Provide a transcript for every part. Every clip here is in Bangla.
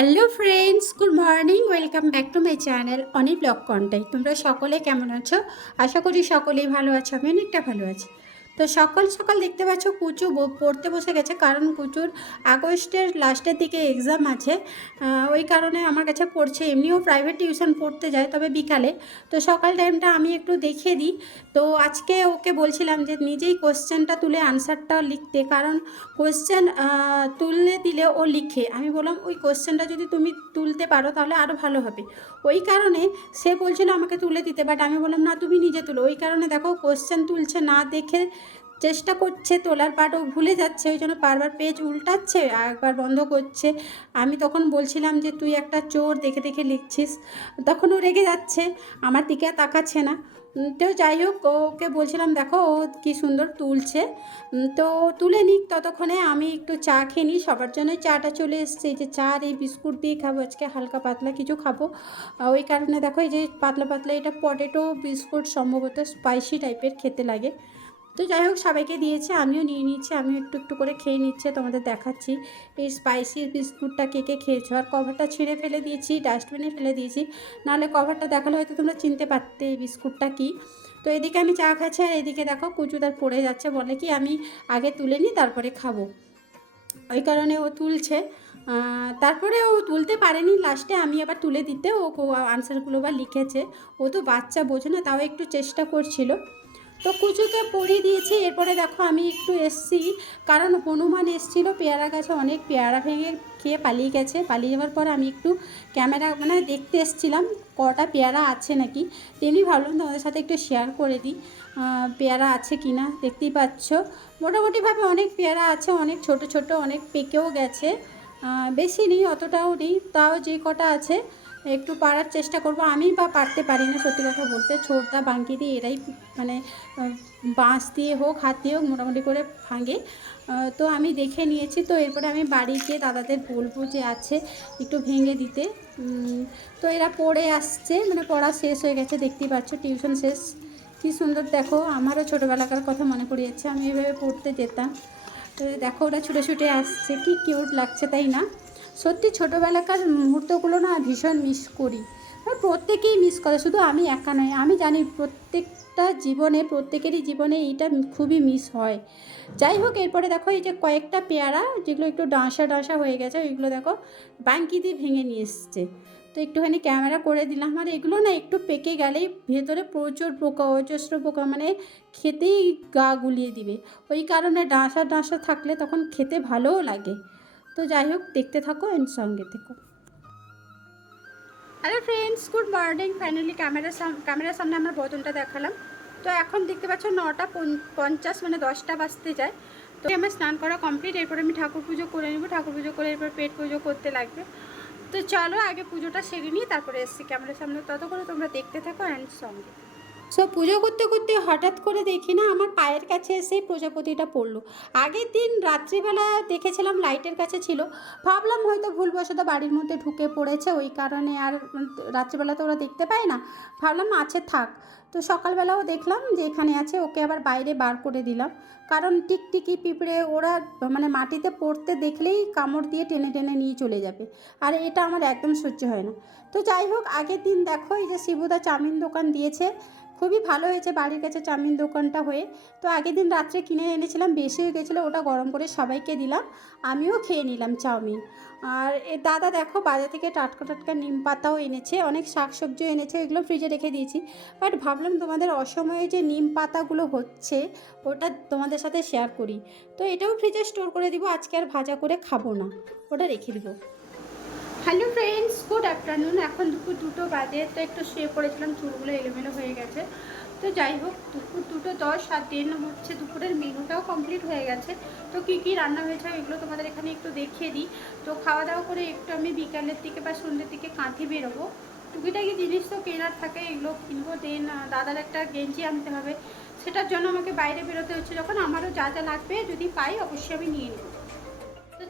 Hello friends, good morning, welcome back to my channel Oni blog Contai তোমরা সকলে কেমন আছো? আশা করি সকলেই ভালো আছো, আমি অনেকটা ভালো আছি। তো সকাল সকাল দেখতে পাচ্ছ কুচু পড়তে বসে গেছে, কারণ কুচুর আগস্টের লাস্টের দিকে এক্সাম আছে। ওই কারণে আমার কাছে পড়ছে, এমনিও প্রাইভেট টিউশন পড়তে যায়, তবে বিকালে। তো সকাল টাইমটা আমি একটু দেখিয়ে দিই। তো আজকে ওকে বলছিলাম যে নিজেই কোশ্চেনটা তুলে আনসারটা লিখতে, কারণ কোশ্চেন তুলে দিলে ও লিখে। আমি বললাম, ওই কোশ্চেনটা যদি তুমি তুলতে পারো তাহলে আরও ভালো হবে। ওই কারণে সে বলছিল আমাকে তুলে দিতে বাট আমি বললাম, না, তুমি নিজে তুলো। ওই কারণে দেখো কোশ্চেন তুলছে, না দেখে চেষ্টা করছে তোলার পাট ও ভুলে যাচ্ছে, ওই জন্য বারবার পেজ উল্টাচ্ছে, একবার বন্ধ করছে। আমি তখন বলছিলাম যে, তুই একটা চোর দেখে দেখে লিখছিস। তখন ও রেগে যাচ্ছে, আমার দিকে তাকাচ্ছে না। তো যাই হোক, ওকে বলছিলাম, দেখো, ও কী সুন্দর তুলছে। তো তুলে নিক, ততক্ষণে আমি একটু চা খেয়ে নিই। সবার জন্য চাটা চলে এসছে। যে চা আর এই বিস্কুট দিয়ে খাব, আজকে হালকা পাতলা কিছু খাব। ওই কারণে দেখো, এই যে পাতলা পাতলা এটা পটেটো বিস্কুট সম্ভবত স্পাইসি টাইপের খেতে লাগে। তো যাই হোক, সবাইকে দিয়েছে, আমিও নিয়ে নিচ্ছি আমিও একটু একটু করে খেয়ে নিচ্ছে, তোমাদের দেখাচ্ছি। এই স্পাইসি বিস্কুটটা কে কে খেয়েছো? আর কভারটা ছিঁড়ে ফেলে দিয়েছি ডাস্টবিনে ফেলে দিয়েছি। নাহলে কভারটা দেখালে হয়তো তোমরা চিনতে পারতে এই বিস্কুটটা কী। তো এদিকে আমি চা খাচ্ছি, আর এদিকে দেখো কুচু তার পড়ে যাচ্ছে, বলে কি আমি আগে তুলে নিই, তারপরে খাব। ওই কারণে ও তুলছে। তারপরে ও তুলতে পারেনি লাস্টে আমি আবার তুলে দিতে, ও আনসারগুলো বা লিখেছে। ও তো বাচ্চা, বোঝে না, তাও একটু চেষ্টা করছিল। তো কুচুকে পড়িয়ে দিয়েছি, এরপরে দেখো আমি একটু এসছি। কারণ হনুমান এসছিল, পেয়ারা গাছে অনেক পেয়ারা ভেঙে খেয়ে পালিয়ে গেছে। পালিয়ে যাওয়ার পর আমি একটু ক্যামেরা মানে দেখতে এসছিলাম, কটা পেয়ারা আছে নাকি। তেমনি ভাবলাম তোমাদের সাথে একটু শেয়ার করে দিই পেয়ারা আছে কি না দেখতেই পাচ্ছ। মোটামুটিভাবে অনেক পেয়ারা আছে, অনেক ছোট ছোট, অনেক পেকেও গেছে। বেশি নেই, অতটাও নেই, তাও যে কটা আছে একটু পারার চেষ্টা করব। আমি বা পারতে পারি না, সত্যি কথা বলতে। ছোটদা বাঙ্কি দিয়ে এরাই মানে বাঁশ দিয়ে হোক, হাত দিয়ে হোক, মোটামুটি করে ভাঙে তো আমি দেখে নিয়েছি। তো এরপরে আমি বাড়ি গিয়ে দাদাদের বলব যে আছে একটু ভেঙে দিতে। তো এরা পড়ে আসছে মানে পড়া শেষ হয়ে গেছে। দেখতেই পাচ্ছ, টিউশন শেষ। কী সুন্দর, দেখো, আমারও ছোটোবেলাকার কথা মনে পড়ে যাচ্ছে আমি এভাবে পড়তে যেতাম। তো দেখো, ওরা ছুটে ছুটে আসছে। কি কিউট লাগছে, তাই না? সত্যি ছোটোবেলাকার মুহূর্তগুলো না ভীষণ মিস করি। আর প্রত্যেকেই মিস করে, শুধু আমি একা নয় আমি জানি প্রত্যেকটা জীবনে, প্রত্যেকেরই জীবনে এইটা খুবই মিস হয়। যাই হোক, এরপরে দেখো এই যে কয়েকটা পেয়ারা, যেগুলো একটু ডাঁসা ডাঁসা হয়ে গেছে, ওইগুলো দেখো বাঙ্কি দিয়ে ভেঙে নিয়ে এসছে। তো একটুখানি ক্যামেরা করে দিলাম, আর এগুলো না একটু পেকে গেলেই ভেতরে প্রচুর পোকা, অজস্র পোকা মানে খেতেই গা গুলিয়ে দিবে। ওই কারণে ডাঁসা ডাঁসা থাকলে তখন খেতে ভালোও লাগে। তো যাই হোক, দেখতে থাকো এন্ড সঙ্গে থেকো। Hello friends good morning finally ক্যামেরার ক্যামেরার সামনে আমার বদনটা দেখালাম। তো এখন দেখতে পাচ্ছ নটা পঞ্চ- পঞ্চাশ মানে দশটা বাজতে যায়। তো আমার স্নান করা কমপ্লিট এরপর আমি ঠাকুর পুজো করে নেব। ঠাকুর পুজো করে এরপর পেট পুজো করতে লাগবে। তো চলো আগে পুজোটা সেরে নিই তারপরে এসছি ক্যামেরার সামনে। তত করে তোমরা দেখতে থাকো অ্যান্ড সঙ্গে সো পুজো করতে করতে হঠাৎ করে দেখি না, আমার পায়ের কাছে এসে প্রজাপতিটা পড়ল। আগের দিন রাত্রিবেলা দেখেছিলাম লাইটের কাছে ছিল। ভাবলাম হয়তো ভুলবশত বাড়ির মধ্যে ঢুকে পড়েছে, ওই কারণে আর রাত্রিবেলা তো ওরা দেখতে পায় না। ভাবলাম আছে থাক। তো সকালবেলাও দেখলাম যে এখানে আছে, ওকে আবার বাইরে বার করে দিলাম। কারণ টিকটিকি পিঁপড়ে ওরা মানে মাটিতে পড়তে দেখলেই কামড় দিয়ে টেনে টেনে নিয়ে চলে যাবে। আর এটা আমার একদম সহ্য হয় না। তো যাই হোক, আগের দিন দেখো এই যে শিবুদা চাউমিন দোকান দিয়েছে। খুবই ভালো হয়েছে বাড়ির কাছে চাউমিন দোকানটা হয়ে। তো আগের দিন রাত্রে কিনে এনেছিলাম, বেশি হয়ে গেছিল, ওটা গরম করে সবাইকে দিলাম। আমিও খেয়ে নিলাম চাউমিন। আর এ দাদা দেখো বাজার থেকে টাটকা টাটকা নিম পাতাও এনেছে, অনেক শাকসবজিও এনেছে এগুলো ফ্রিজে রেখে দিয়েছি। বাট ভাবলাম তোমাদের অসময়ে যে নিম পাতাগুলো হচ্ছে, ওটা তোমাদের সাথে শেয়ার করি। তো এটাও ফ্রিজে স্টোর করে দিব, আজকে আর ভাজা করে খাব না। ওটা রেখে দিব। হ্যালো ফ্রেন্ডস গুড আফটারনুন এখন দুপুর দুটো বাজে, তো একটু শুয়ে পড়েছিলাম, চুলগুলো এলোমেলো হয়ে গেছে। তো যাই হোক, দুপুর দুটো দশ আর দিন হচ্ছে, দুপুরের মেনুটাও কমপ্লিট হয়ে গেছে। তো কী কী রান্না হয়েছে এগুলো তোমাদের এখানে একটু দেখিয়ে দিই। তো খাওয়া দাওয়া করে একটু আমি বিকালের দিকে বা সন্ধ্যের দিকে কাঁথি বেরোবো। টুকিটাকি জিনিস তো কেনার থাকে, এগুলো কিনবো, দেন দাদার একটা গেঞ্জি আনতে হবে। সেটার জন্য আমাকে বাইরে বেরোতে হচ্ছে, যখন আমারও যা যা লাগবে যদি পাই অবশ্যই আমি নিয়ে নেব।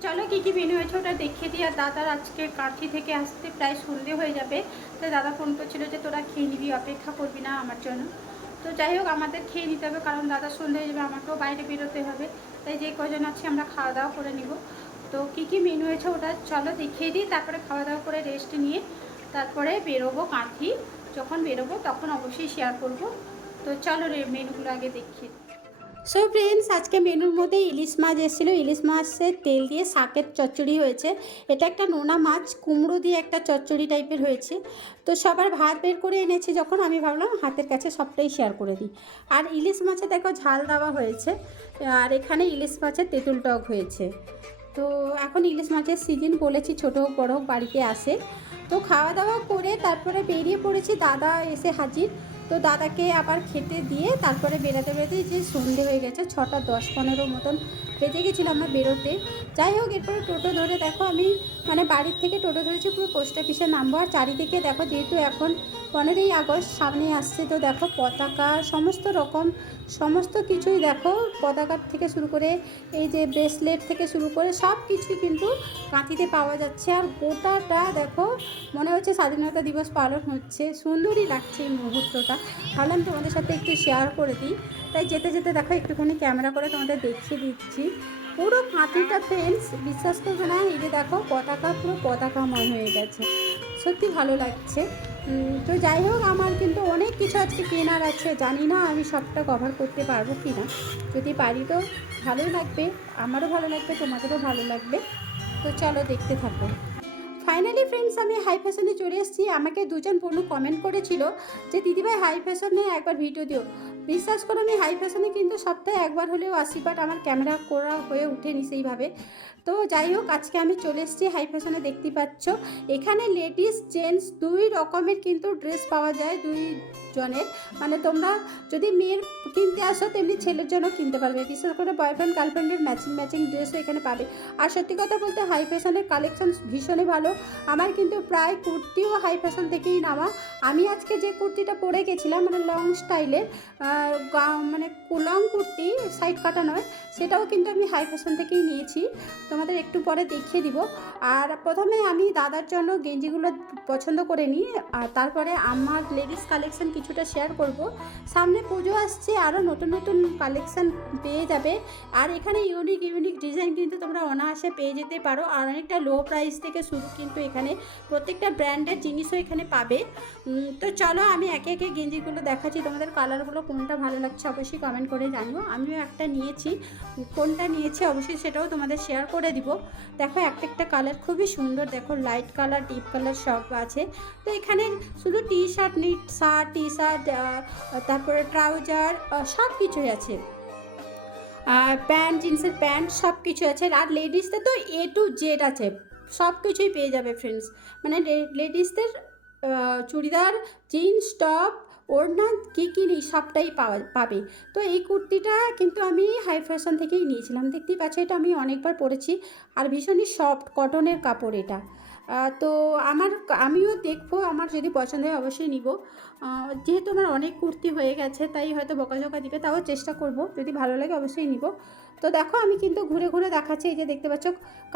চলো কী কী মেনু হয়েছে ওটা দেখিয়ে দিই, আর দাদার আজকে কাঁথি থেকে আসতে প্রায় সন্ধে হয়ে যাবে। তো দাদা ফোন করছিল যে তোরা খেয়ে নিবি, অপেক্ষা করবি না আমার জন্য। তো যাই হোক, আমাদের খেয়ে নিতে হবে, কারণ দাদা সন্ধে হয়ে যাবে, আমাকেও বাইরে বেরোতে হবে। তাই যে কজন আছে আমরা খাওয়া দাওয়া করে নিব। তো কী কী মেনু হয়েছে ওটা চলো দেখিয়ে দিই, তারপরে খাওয়া দাওয়া করে রেস্ট নিয়ে তারপরে বেরোবো কাঁথি যখন বেরোবো, তখন অবশ্যই শেয়ার করব। তো চলো রে মেনুগুলো আগে দেখিয়ে দিই। সো ফ্রেন্ডস আজকে মেনুর মধ্যে ইলিশ মাছ এসেছিল। ইলিশ মাছের তেল দিয়ে শাকের চচ্চড়ি হয়েছে। এটা একটা নোনা মাছ, কুমড়ো দিয়ে একটা চচ্চড়ি টাইপের হয়েছে। তো সবার ভাত বের করে এনেছে যখন, আমি ভাবলাম হাতের কাছে সবটাই শেয়ার করে দিই। আর ইলিশ মাছে দেখো ঝাল দেওয়া হয়েছে। আর এখানে ইলিশ মাছের তেঁতুল টক হয়েছে। তো এখন ইলিশ মাছের সিজন বলেছি, ছোটো হোক, বড় হোক, বাড়িতে আসে। তো খাওয়া দাওয়া করে তারপরে বেরিয়ে পড়েছি। দাদা এসে হাজির। তো দাদাকে আবার খেতে দিয়ে তারপরে বেরাতে বেরাতে যে সন্ধে হয়ে গেছে, ছটা দশ পনেরো মতন বেজে গেছিল আমরা বেরোতে। যাই হোক, এরপরে টোটো ধরে দেখো আমি মানে বাড়ির থেকে টোটো ধরেছি, পুরো পোস্ট অফিসে নামবো। আর চারিদিকে দেখো, যেহেতু এখন পনেরোই আগস্ট সামনে আসছে। তো দেখো পতাকা, সমস্ত রকম, সমস্ত কিছুই দেখো পতাকার থেকে শুরু করে, এই যে ব্রেসলেট থেকে শুরু করে সব কিছুই কিন্তু কাঁথিতে পাওয়া যাচ্ছে। আর গোটাটা দেখো, মনে হচ্ছে স্বাধীনতা দিবস পালন হচ্ছে। সুন্দরই লাগছে এই মুহূর্তটা। ভাবলাম তোমাদের সাথে একটু শেয়ার করে দিই। তাই যেতে যেতে দেখো একটুখানি ক্যামেরা করে তোমাদের দেখিয়ে দিচ্ছি। পুরো কাঁথিটা ফ্রেন্ডস বিশ্বাস করবে না, এই যে দেখো পতাকা পুরো পতাকা পতাকাময় হয়ে গেছে। সত্যি ভালো লাগছে। তো যাই হোক, আমার কিন্তু অনেক কিছু আজকে কেনার আছে। জানি না আমি সবটা কভার করতে পারব কি না যদি পারি তো ভালোই লাগবে। আমারও ভালো লাগবে, তোমাদেরও ভালো লাগবে। তো চলো দেখতে থাকো। ফাইনালি ফ্রেন্ডস আমি হাই ফ্যাশনে চলে এসেছি। আমাকে দুজন বোনু কমেন্ট করেছিল যে, দিদিভাই হাই ফ্যাশনে একবার ভিডিও দিও। বিশ্বাস করো, আমি হাই ফ্যাশনে কিন্তু সপ্তাহে একবার হলেও আসি বাট আমার ক্যামেরা করা হয়ে ওঠেনি সেইভাবে। তো যাই হোক, আজকে আমি চলে এসেছি হাই ফ্যাশনে, দেখতে পাচ্ছ। এখানে লেডিস, জেন্টস দুই রকমের কিন্তু ড্রেস পাওয়া যায় দুই জনের। মানে তোমরা যদি মেয়ের কিনতে আসো, তেমনি ছেলের জন্য কিনতে পারবে। বিশেষ করে বয়ফ্রেন্ড গার্লফ্রেন্ডের ম্যাচিং ম্যাচিং ড্রেসও এখানে পাবে। আর সত্যি কথা বলতে হাই ফ্যাশনের কালেকশন ভীষণই ভালো। আমার কিন্তু প্রায় কুর্তিও হাই ফ্যাশন থেকেই নেওয়া। আমি আজকে যে কুর্তিটা পরে গেছিলাম মানে লং স্টাইলের মানে লং কুর্তি সাইড কাটা নয়, সেটাও কিন্তু আমি হাই ফ্যাশন থেকেই নিয়েছি। তোমাদের একটু পরে দেখিয়ে দিব। আর প্রথমে আমি দাদার জন্য গেঞ্জিগুলো পছন্দ করে নিই, আর তারপরে আমার লেডিস কালেকশন কিছুটা শেয়ার করব। সামনে পুজো আসছে আরও নতুন নতুন কালেকশন পেয়ে যাবে। আর এখানে ইউনিক ইউনিক ডিজাইন কিন্তু তোমরা অনায়াসে পেয়ে যেতে পারো, আর অনেকটা লো প্রাইস থেকে শুরু কিন্তু এখানে প্রত্যেকটা ব্র্যান্ডের জিনিসও এখানে পাবে। তো চলো আমি একে একে গেঞ্জিগুলো দেখাচ্ছি, তোমাদের কালারগুলো কোনটা ভালো লাগছে অবশ্যই কমেন্ট করে জানিও। আমিও একটা নিয়েছি, কোনটা নিয়েছি অবশ্যই সেটাও তোমাদের শেয়ার করে দিব। দেখো একটা একটা কালার খুবই সুন্দর। দেখো লাইট কালার ডিপ কালার সব আছে। তো এখানে শুধু T shirt knit shirt T shirt তারপরে ট্রাউজার সব কিছুই আছে। আর প্যান্ট জিন্সের প্যান্ট সব কিছু আছে। আর লেডিসদের তো এ টু জেড আছে। সব কিছুই পেয়ে যাবে ফ্রেন্ডস মানে লেডিসদের চুড়িদার জিন্স টপ ওড়না কী কী নেই, সবটাই পাওয়া, পাবে। তো এই কুর্তিটা কিন্তু আমি হাই ফ্যাশন থেকেই নিয়েছিলাম। দেখতেই পাচ্ছ, এটা আমি অনেকবার পরেছি। আর ভীষণই সফট কটনের কাপড় এটা। তো আমার আমিও দেখব, আমার যদি পছন্দ হয় অবশ্যই নিব। যেহেতু আমার অনেক কুর্তি হয়ে গেছে, তাই হয়তো বকাঝকা দিবে, তাও চেষ্টা করব। যদি ভালো লাগে অবশ্যই নিব। তো দেখো, আমি কিন্তু ঘুরে ঘুরে দেখাচ্ছি, এই যে দেখতে পাচ্ছ,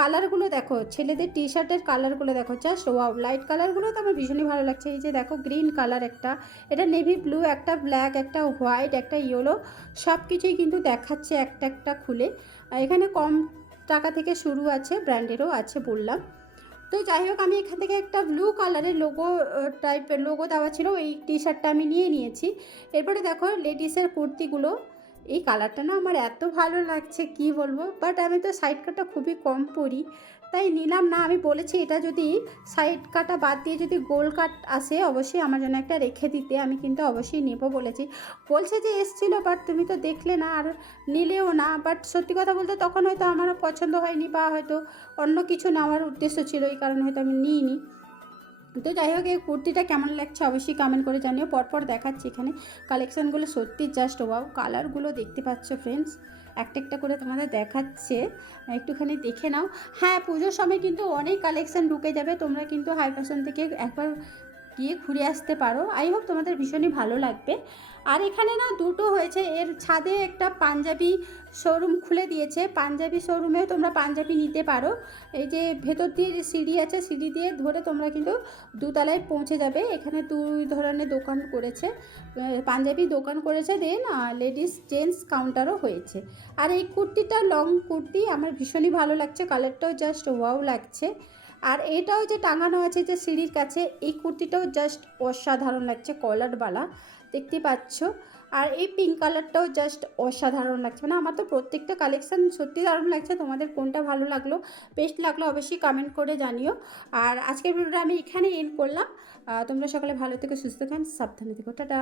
কালারগুলো দেখো, ছেলেদের টি শার্টের কালারগুলো দেখো জাস্ট ওয়াও লাইট কালারগুলো তো আমার ভীষণই ভালো লাগছে। এই যে দেখো গ্রিন কালার একটা, এটা নেভি ব্লু একটা ব্ল্যাক একটা হোয়াইট একটা ইয়েলো সব কিছুই কিন্তু দেখাচ্ছে একটা একটা খুলে। এখানে কম টাকা থেকে শুরু আছে ব্র্যান্ডেরও আছে বললাম। তো যাই হোক, আমি এখান থেকে একটা ব্লু কালারের লোগো টাইপের লোগো দেওয়া ছিল। এই টি শার্টটা আমি নিয়ে নিয়েছি। এরপরে দেখো লেডিসের কুর্তিগুলো। এই কালারটা না আমার এত ভালো লাগছে, কি বলব? বাট আমি তো সাইড কাটটা খুবই কম পরি। তাই নিলাম না। আমি বলেছি, এটা যদি সাইড কাটা বাদ দিয়ে যদি গোল কাট আসে, অবশ্যই আমার জন্য একটা রেখে দিতে। আমি কিন্তু অবশ্যই নেব বলেছি। বলছে যে এসছিলো বাট তুমি তো দেখলে না, আর নিলেও না। বাট সত্যি কথা বলতে তখন হয়তো আমারও পছন্দ হয়নি, বা হয়তো অন্য কিছু নেওয়ার উদ্দেশ্য ছিল, এই কারণে হয়তো আমি নিইনি। তো যাই হোক, এই কুর্তিটা কেমন লাগছে অবশ্যই কমেন্ট করে জানিও। পরপর দেখাচ্ছি এখানে কালেকশানগুলো সত্যি জাস্ট ওয়াও কালারগুলো দেখতে পাচ্ছ ফ্রেন্ডস একটা একটা করে তোমাদের দেখাচ্ছে। একটুখানি দেখে নাও। হ্যাঁ পুজোর সময় কিন্তু অনেক কালেকশান ঢুকে যাবে। তোমরা কিন্তু হাই ফ্যাশন থেকে একবার গিয়ে ঘুরে আসতে পারো। আই হোপ তোমাদের ভীষণই ভালো লাগবে। আর এখানে না দুটো হয়েছে। এর ছাদে একটা পাঞ্জাবি শোরুম খুলে দিয়েছে। পাঞ্জাবি শোরুমেও তোমরা পাঞ্জাবি নিতে পারো। এই যে ভেতর দিয়ে যে সিঁড়ি আছে, সিঁড়ি দিয়ে ধরে তোমরা কিন্তু দুতলায় পৌঁছে যাবে। এখানে দুই ধরনের দোকান করেছে। পাঞ্জাবি দোকান করেছে। দেন লেডিস জেন্টস কাউন্টারও হয়েছে। আর এই কুর্তিটা লং কুর্তি। আমার ভীষণই ভালো লাগছে। কালারটাও জাস্ট ওয়াও লাগছে। আর এটাও যে টাঙানো আছে যে সিঁড়ির কাছে, এই কুর্তিটাও জাস্ট অসাধারণ লাগছে কলারওয়ালা দেখতে পাচ্ছ? আর এই পিঙ্ক কালারটাও জাস্ট অসাধারণ লাগছে। মানে আমার তো প্রত্যেকটা কালেকশান সত্যি দারুণ লাগছে, তোমাদের কোনটা ভালো লাগল বেস্ট লাগল অবশ্যই কমেন্ট করে জানিও। আর আজকের ভিডিওটা আমি এখানে এন্ড করলাম। তোমরা সকালে ভালো থেকে, সুস্থ থাকেন সাবধানে থেকো। টাটা!